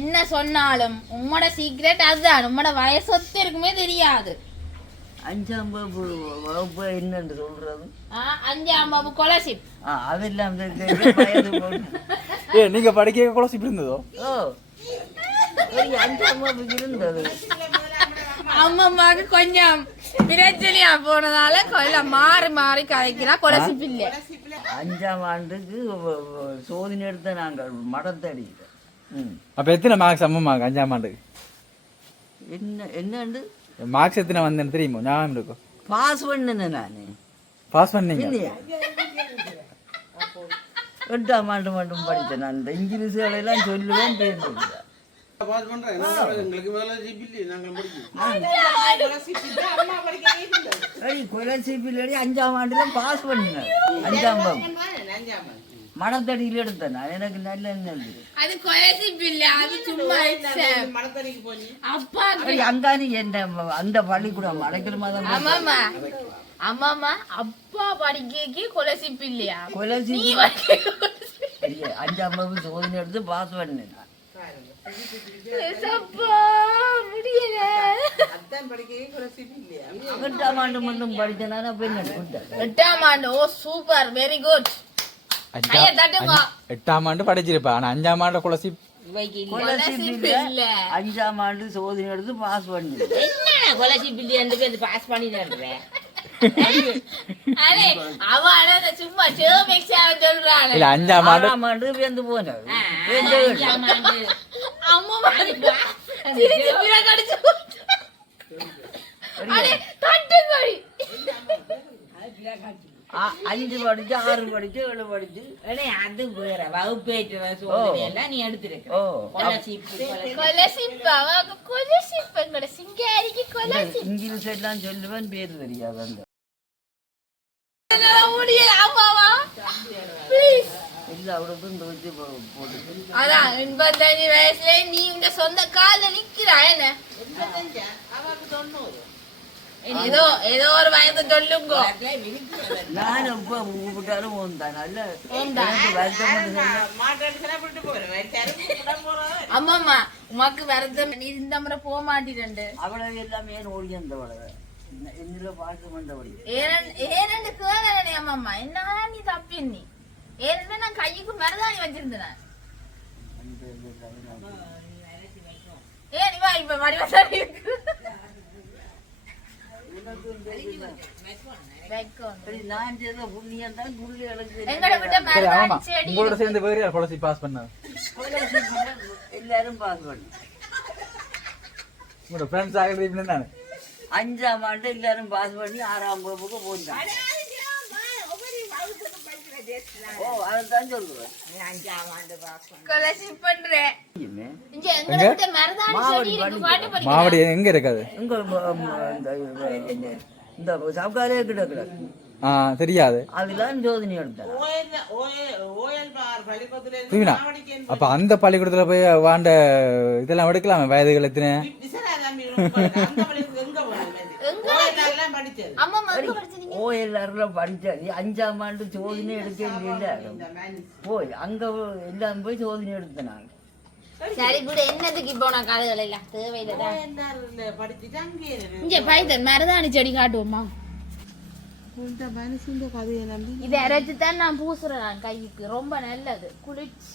என்ன சொன்னாலும் உம்மோட சீக்ரெட் அதுதான். உம்மோட வயசு ஒத்து இருக்குமே தெரியாது. 5ஆம் வகுப்பு என்னன்னு சொல்றது? 5ஆம் வகுப்பு கொலசிப். அதெல்லாம் நீங்க படிக்க கொலசிப் இருந்ததோ? 5ஆம் வகுப்பு இருந்தது. அம்மாவுக்கு கொஞ்சம் பிரச்சனையா போனதால கொஞ்சம் மாறி மாறி கதைக்கிறா. கொலசிப் இல்ல. 5ஆம் ஆண்டுக்கு சோதனை எடுத்த நாங்கள் மடத்தடி. அப்ப எத்தனை மார்க்ஸ் அம்மாக்கு 5ஆம் ஆண்டுக்கு? என்னண்டு மார்க்ஸ் எத்தனை வந்தேன்னு தெரியுமோ? ஞாபகம் இருக்கும். பாஸ் பண்ணேன் நானு. பாஸ் பண்ணீங்க? 8ஆம் ஆண்டு மட்டும் படித்தேன். நான் இந்த இங்கிலீஷ்களெல்லாம் சொல்லுவேன் பேசுவேன். கொலசிப்பில் 5ஆம் ஆண்டுல பாஸ் பண்ணினேன். 5ஆம் வகுப்பு மடத்தடியில் எடுத்தேன். எனக்கு நல்ல அது கொலசிப் இல்ல, அது சும்மா அப்பா அங்கானி என்ன அந்த பள்ளிக்கூடம் அடைக்கணுமா தான். ஆமாமா ஆமாமா அப்பா படிக்க கொலசிப் இல்லையா? கொலசிப் 5ஆம் வகுப்பு சோதனை எடுத்து பாஸ் பண்ணேன். முடியல. 8ஆம் ஆண்டு மட்டும் படித்தேன். 8ஆம் ஆண்டு. ஓ சூப்பர், வெரி குட். 8ஆம் ஆண்டு படிச்சிருப்பா. ஆனா 5ஆம் ஆண்டு கொலசிப் 5ஆம் ஆண்டு சோதனை எடுத்து பாஸ் பண்ணி. என்ன கொலசிப் இல்லையா பாஸ் பண்ணிடுறேன். சும்மா சொல்றாங்க. 5ஆம் ஆண்டு வேந்து போனேன். அஞ்சு படிச்சு 6 படிச்சு 7 படிச்சு அது வேற வகுப்பேற்ற சோதனை எல்லாம் நீ எடுத்துருக்க. இங்கிலீஷ் எல்லாம் சொல்லுவேன், பேரு தெரியாது. அதான் 85 வயசுல நீ இந்த சொந்த கால நிக்கிறாய். ஏதோ ஏதோ ஒரு வயசு சொல்லுங்க. நான் இப்ப கூப்பிட்டாலும் அம்மாமா உமாக்கு வருத்தம். நீ இந்த முறை போக மாட்டேன். அவ்வளவு எல்லாமே ஓடி வந்தவள என்னல பாட்டு வந்தவளி ஏனண்டு கேளனே. அம்மாமா என்ன நீ தப்பி நீ ஏன்னா நான் கைக்கு மருதாணி வச்சிருந்தேன். ஏன் இவா இப்ப வடிவசாரி இருக்கு. உங்களோட சேர்ந்து வேற யார் கொலசிப் பாஸ் பண்ணாங்க? எல்லாரும் பாஸ் பண்ணி உங்களோட ஃப்ரெண்ட்ஸ் ஆகிட்டு தானே. 5ஆம் ஆண்டு எல்லாரும் பாஸ் பண்ணி 6ஆம் வகுப்புக்கு போயிட்டாங்க. அதான் சொல்லுவேன். 5ஆம் ஆண்டு பாஸ் கொலசிப் பண்றேன். மாவடி எங்க இருக்காது? இந்த சவுக்காரே கிட்ட தெரியாது. அதெல்லாம் சோதனை எடுத்தேன். அப்ப அந்த பள்ளிக்கூடத்துல போய் வாண்ட இதெல்லாம் எடுக்கலாமே? வயதுகள் எத்தனை? ஓஎல்ஆர்ல படிச்சது 5ஆம் ஆண்டு சோதனை எடுக்க போய் அங்க எல்லாம் போய் சோதனை எடுத்தேன். நாங்க சரி கூட என்னதுக்கு இப்போ நான் கதைகள் எல்லாம் தேவையில்லை. இங்க பைத்தன் மருதாணி செடி காட்டுவோமா? இதை அரைச்சுதான் நான் பூசுறேன். நான் கைக்கு ரொம்ப நல்லது, குளிர்ச்சி.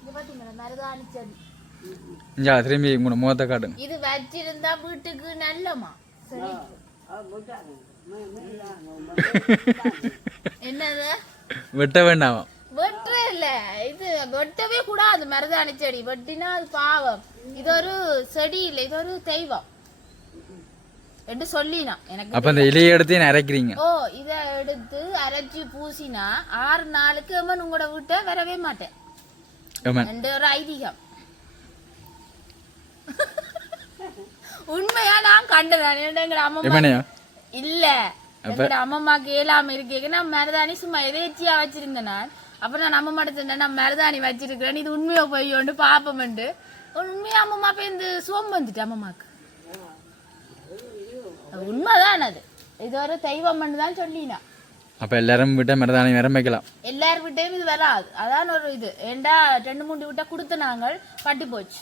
இது பாத்தீங்களா மருதாணி செடி. திரும்பி முகத்தை காட்டுங்க. இது வச்சிருந்தா வீட்டுக்கு நல்லமா. சரி என்னது வெட்ட வேண்டாமா? வெட்ட இல்ல, இது வெட்டவே கூடாது. மருதாணி செடி வெட்டினா அது பாவம். இது ஒரு செடி இல்ல, இது ஒரு தெய்வம் என்று சொல்லினா எனக்கு. அப்ப இந்த இலையை எடுத்து அரைக்கிறீங்க? ஓ, இத எடுத்து அரைச்சி பூசினா 6 நாளுக்கு அம்மன் உங்களோட வீட்டை வரவே மாட்டேன் என்ற ஒரு ஐதீகம். உண்மையா நான் கண்டதான். எங்க அம்மா இல்ல, எங்க அம்மாக்கு ஏலாம இருக்கேன். நான் மருதாணி சும்மா எதேச்சியா வச்சிருந்தேன். நான் அப்புறம் நான் அம்மா மட்டும் நான் மருதாணி வச்சிருக்கிறேன், இது உண்மையோ போய்யோண்டு பாப்பமெண்டு உண்மையா அம்மா போய் இந்த சோம்பு வந்துட்டு அம்மாக்கு உண்மைதான். அது இது ஒரு தெய்வம் தான் சொல்லினா. அப்ப எல்லாரும் விட்ட மருதாணி மரம் வைக்கலாம். எல்லார் வீட்டையும் இது வராது. அதான் ஒரு இது ஏண்டா 2-3 வீட்டை கொடுத்து நாங்கள் பட்டி போச்சு.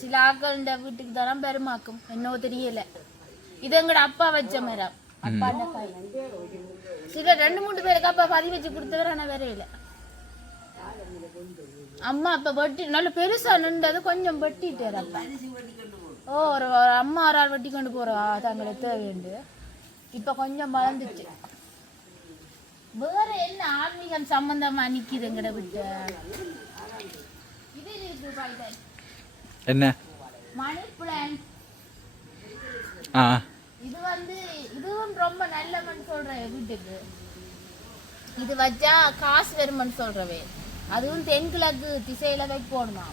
சில ஆக்கள் இந்த வீட்டுக்கு தானே பெருமாக்கும் என்னவோ தெரியல. இது எங்கட அப்பா வச்ச மரம், அப்பாண்ட காய். சில 2-3 பேருக்கு அப்பா பதிவு வச்சு கொடுத்தவர், ஆனா வேற இல்லை. அம்மா அப்ப வெட்டி நல்ல பெருசா நின்றது, கொஞ்சம் வெட்டிட்டார் அப்பா. ஒரு அம்மா ஒரு ஆள் வெட்டி கொண்டு போறா தங்களை தேவைண்டு. இப்ப கொஞ்சம் வளர்ந்துச்சு. வேற என்ன ஆன்மீகம் சம்பந்தமா நிக்குது எங்கட விட்டு? இது இருக்கு பாருங்க, என்ன மணி பிளான்ட். இது இதுவும் ரொம்ப நல்லமன்னு சொல்றேன் வீட்டுக்கு. இது வச்சா காசு வருமன்னு சொல்றவே. அதுவும் தென்கிழக்கு திசையில வைப்போணுமா.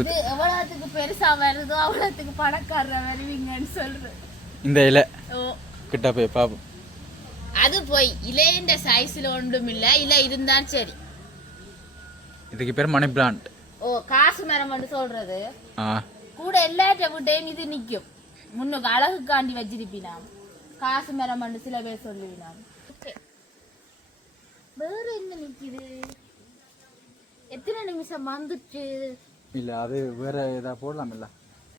இது எவ்வளவுக்கு பெருசா வருதோ அவ்வளவுக்கு பணக்காரர வருவீங்கன்னு சொல்றேன். இந்த இலை கிட்ட போய் பாப்போம். அது போய் இலைன்ற சைஸ்ல ஒன்றும் இல்ல. இலை இருந்தா சரி. இதுக்கு பேர் மணி பிளான்ட். காசு மரம்னு சொல்றது. கூட எல்லாட்ட வீட்டையும் இது நிக்கும். முன்னுக்கு அழகுக்காண்டி வச்சிருப்பினாம். காசு மரம்னு சில பேர் சொல்லுவினாம். வேற என்ன நிக்குது? எத்தனை நிமிஷம் வந்துச்சு? இல்ல அது வேற ஏதா போடலாம் இல்ல.